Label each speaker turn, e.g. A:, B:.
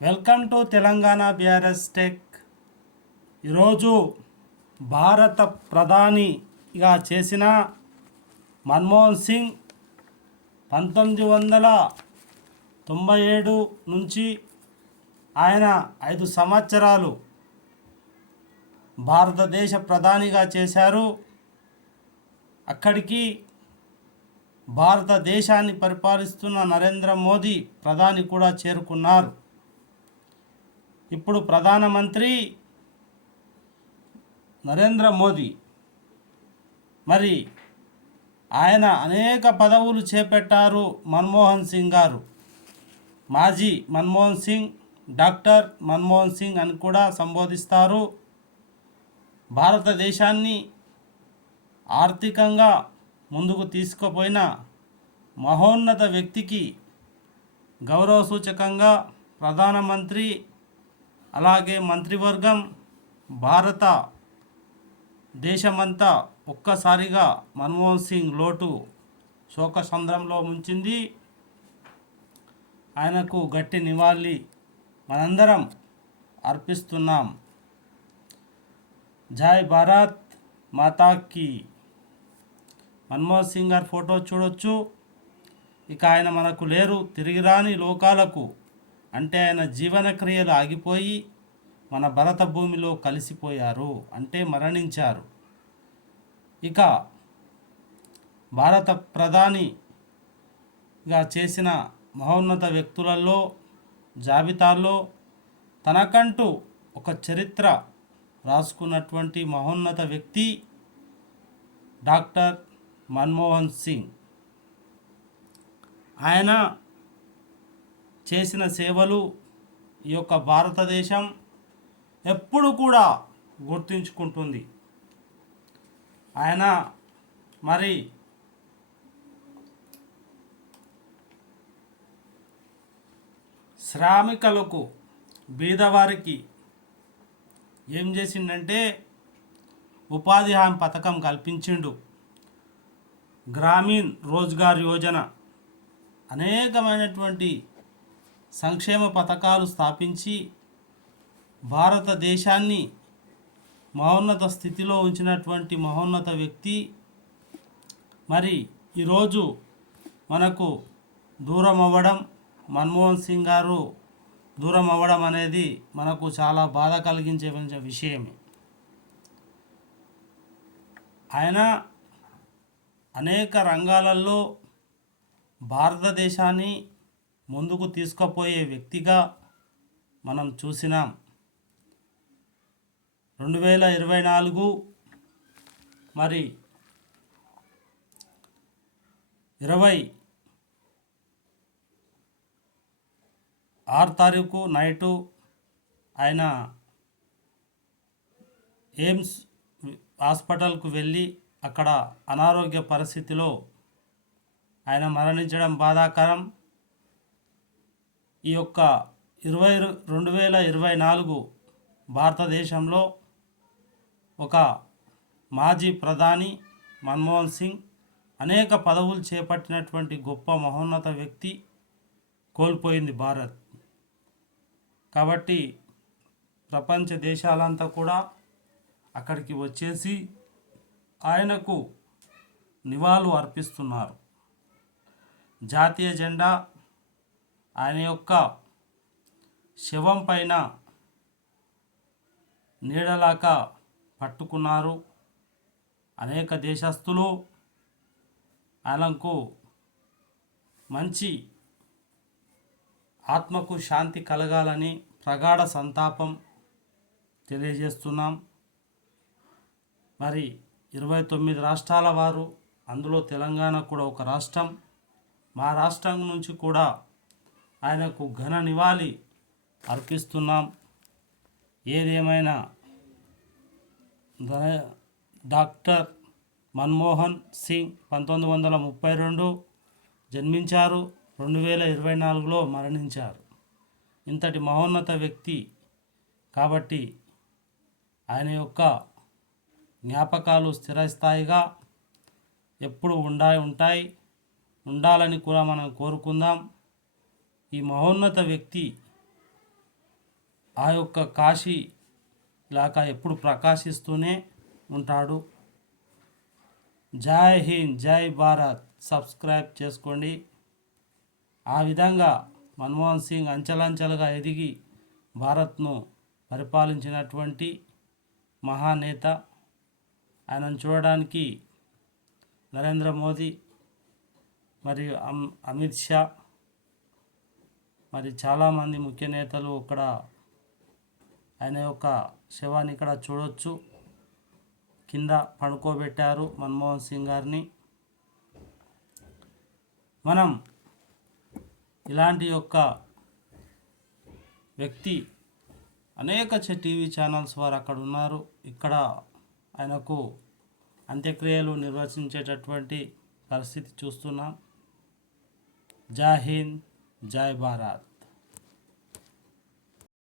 A: Welcome to Telangana BRS tech. ఈరోజు భారత ప్రధానిగా చేసిన మన్మోహన్ సింగ్ పంతొమ్మిది వందల తొంభై ఏడు నుంచి ఆయన ఐదు సంవత్సరాలు భారతదేశ ప్రధానిగా చేశారు. అక్కడికి భారతదేశాన్ని పరిపాలిస్తున్న నరేంద్ర మోదీ ప్రధాని కూడా చేరుకున్నారు. ఇప్పుడు ప్రధానమంత్రి నరేంద్ర మోదీ. మరి ఆయన అనేక పదవులు చేపట్టారు మన్మోహన్ సింగ్ గారు. మాజీ మన్మోహన్ సింగ్ డాక్టర్ మన్మోహన్ సింగ్ అని కూడా సంబోధిస్తారు. భారతదేశాన్ని ఆర్థికంగా ముందుకు తీసుకుపోయిన మహోన్నత వ్యక్తికి గౌరవ సూచకంగా ప్రధానమంత్రి అలాగే మంత్రివర్గం భారత దేశమంతా ఒక్కసారిగా మన్మోహన్ సింగ్ లోటు శోకసంద్రంలో ముంచింది. ఆయనకు గట్టి నివాళి మనందరం అర్పిస్తున్నాం. జై భారత్ మాతాకి. మన్మోహన్ సింగ్ గారి ఫోటో చూడొచ్చు. ఇక ఆయన మనకు లేరు తిరిగిరాని లోకాలకు. అంటే ఆయన జీవన క్రియలు ఆగిపోయి మన భరత భూమిలో కలిసిపోయారు అంటే మరణించారు. ఇక భారత ప్రధానిగా చేసిన మహోన్నత వ్యక్తులలో జాబితాలో తనకంటూ ఒక చరిత్ర రాసుకున్నటువంటి మహోన్నత వ్యక్తి డాక్టర్ మన్మోహన్ సింగ్. ఆయన చేసిన సేవలు ఈ యొక్క భారతదేశం ఎప్పుడు కూడా గుర్తుంచుకుంటుంది. ఆయన మరి శ్రామికులకు బీదవారికి ఏం చేసిండంటే ఉపాధి హామీ పథకం కల్పించిండు. గ్రామీణ్ రోజ్గార్ యోజన అనేకమైనటువంటి సంక్షేమ పథకాలు స్థాపించి భారతదేశాన్ని మహోన్నత స్థితిలో ఉంచినటువంటి మహోన్నత వ్యక్తి. మరి ఈరోజు మనకు దూరం అవ్వడం మన్మోహన్ సింగ్ గారు దూరం అవ్వడం అనేది మనకు చాలా బాధ కలిగించే విషయమే. ఆయన అనేక రంగాలలో భారతదేశాన్ని ముందుకు తీసుకుపోయే వ్యక్తిగా మనం చూసినాం. రెండు వేల ఇరవై నాలుగు మరి ఇరవై ఆరు తారీఖు నైటు ఆయన ఎయిమ్స్ హాస్పిటల్కు వెళ్ళి అక్కడ అనారోగ్య పరిస్థితిలో ఆయన మరణించడం బాధాకరం. ఈ యొక్క ఇరవై రెండు వేల ఇరవై నాలుగు భారతదేశంలో ఒక మాజీ ప్రధాని మన్మోహన్ సింగ్ అనేక పదవులు చేపట్టినటువంటి గొప్ప మహోన్నత వ్యక్తి కోల్పోయింది భారత్. కాబట్టి ప్రపంచ దేశాలంతా కూడా అక్కడికి వచ్చేసి ఆయనకు నివాళులు అర్పిస్తున్నారు. జాతీయ జెండా ఆయన యొక్క శవం పైన నీడలాక పట్టుకున్నారు. అనేక దేశస్తులు ఆయనకు మంచి ఆత్మకు శాంతి కలగాలని ప్రగాఢ సంతాపం తెలియజేస్తున్నాం. మరి ఇరవై తొమ్మిది రాష్ట్రాల వారు అందులో తెలంగాణ కూడా ఒక రాష్ట్రం. మా రాష్ట్రం నుంచి కూడా ఆయనకు ఘన నివాళి అర్పిస్తున్నాం. ఏదేమైనా డాక్టర్ మన్మోహన్ సింగ్ పంతొమ్మిది వందల ముప్పై రెండు జన్మించారు రెండు వేల ఇరవై నాలుగులో మరణించారు. ఇంతటి మహోన్నత వ్యక్తి కాబట్టి ఆయన యొక్క జ్ఞాపకాలు స్థిరస్థాయిగా ఎప్పుడు ఉండా ఉంటాయి. ఉండాలని కూడా మనం కోరుకుందాం. ఈ మహోన్నత వ్యక్తి ఆ యొక్క కాశీ లాగా ఎప్పుడు ప్రకాశిస్తూనే ఉంటాడు. జై హింద్ జై భారత్. సబ్స్క్రైబ్ చేసుకోండి. ఆ విధంగా మన్మోహన్ సింగ్ అంచెలంచెలుగా ఎదిగి భారత్ను పరిపాలించినటువంటి మహానేత. ఆయనను చూడడానికి నరేంద్ర మోదీ మరియు అమ్ అమిత్ షా మరి చాలామంది ముఖ్య నేతలు ఇక్కడ ఆయన యొక్క శవాన్ని ఇక్కడ చూడొచ్చు. కింద పడుకోబెట్టారు మన్మోహన్ సింగ్ గారిని. మనం ఇలాంటి యొక్క వ్యక్తి అనేక టీవీ ఛానల్స్ వారు అక్కడ ఉన్నారు. ఇక్కడ ఆయనకు అంత్యక్రియలు నిర్వచించేటటువంటి పరిస్థితి చూస్తున్నాం. జాహింద్ హింద్ జై భారత్